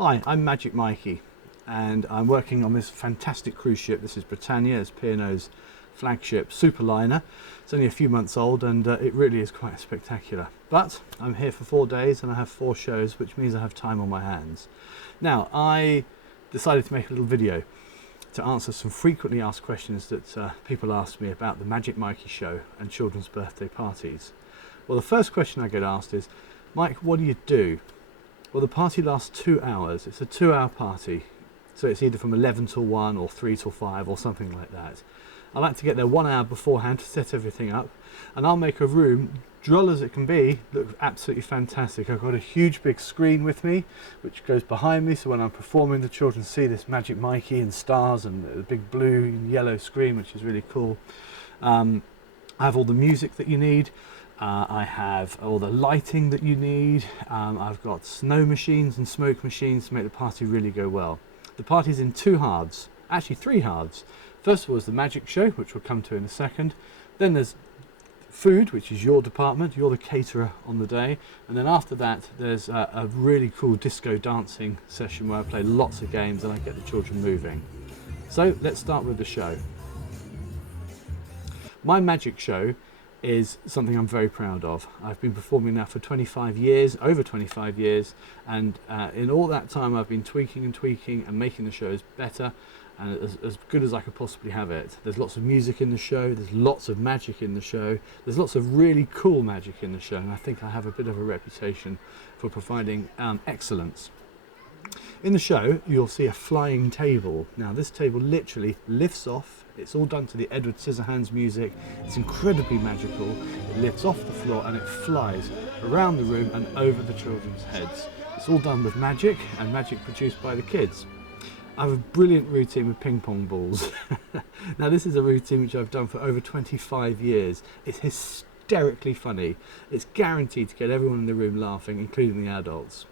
Hi, I'm Magic Mikey and I'm working on this fantastic cruise ship. This is Britannia, it's P&O's flagship superliner. It's only a few months old and it really is quite spectacular. But I'm here for 4 days and I have 4 shows, which means I have time on my hands. Now, I decided to make a little video to answer some frequently asked questions that people ask me about the Magic Mikey show and children's birthday parties. Well, the first question I get asked is, Mike, what do you do? Well, the party lasts 2 hours. It's a 2-hour party. So it's either from 11 till 1 or 3 till 5 or something like that. I like to get there 1 hour beforehand to set everything up, and I'll make a room, droll as it can be, look absolutely fantastic. I've got a huge big screen with me which goes behind me, so when I'm performing the children see this Magic Mikey and stars and a big blue and yellow screen, which is really cool. I have all the music that you need. I have all the lighting that you need. I've got snow machines and smoke machines to make the party really go well. The party's in 2 halves, actually 3 halves. First of all is the magic show, which we'll come to in a second. Then there's food, which is your department, you're the caterer on the day. And then after that, there's a really cool disco dancing session where I play lots of games and I get the children moving. So let's start with the show. My magic show is something I'm very proud of. I've been performing now for 25 years, over 25 years, and in all that time I've been tweaking and making the shows better and as good as I could possibly have it. There's lots of music in the show, there's lots of magic in the show, there's lots of really cool magic in the show, and I think I have a bit of a reputation for providing excellence. In the show you'll see a flying table. Now this table literally lifts off. It's all done to the Edward Scissorhands music. It's incredibly magical. It lifts off the floor and it flies around the room and over the children's heads. It's all done with magic, and magic produced by the kids. I have a brilliant routine with ping pong balls. Now this is a routine which I've done for over 25 years. It's hysterically funny. It's guaranteed to get everyone in the room laughing, including the adults.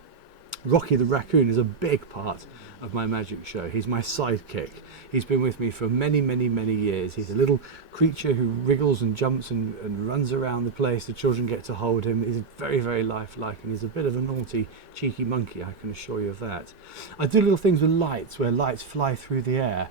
Rocky the raccoon is a big part of my magic show. He's my sidekick. He's been with me for many years. He's a little creature who wriggles and jumps and runs around the place. The children get to hold him. He's very lifelike, and he's a bit of a naughty, cheeky monkey, I can assure you of that. I do little things with lights, where lights fly through the air.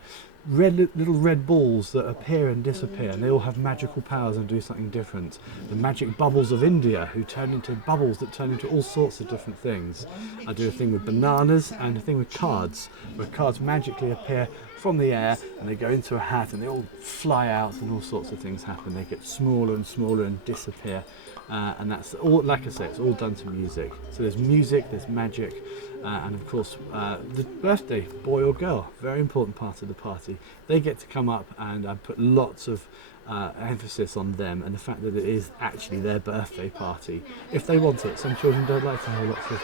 Little red balls that appear and disappear, and they all have magical powers and do something different. The magic bubbles of India, who turn into bubbles that turn into all sorts of different things. I do a thing with bananas and a thing with cards, where cards magically appear from the air and they go into a hat and they all fly out and all sorts of things happen. They get smaller and smaller and disappear. And that's all, like I say, it's all done to music. So there's music, there's magic, and of course the birthday, boy or girl, very important part of the party. They get to come up, and I put lots of emphasis on them and the fact that it is actually their birthday party, if they want it. Some children don't like to have lots of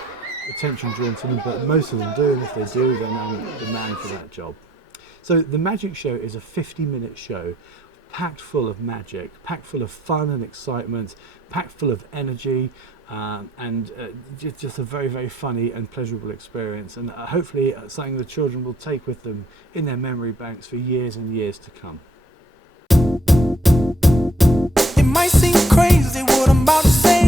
attention drawn to them, but most of them do, and if they do, then I'm the man for that job. So the magic show is a 50-minute show, packed full of magic, packed full of fun and excitement, packed full of energy, and just a very funny and pleasurable experience, and hopefully something the children will take with them in their memory banks for years and years to come. It might seem crazy what I'm about to say.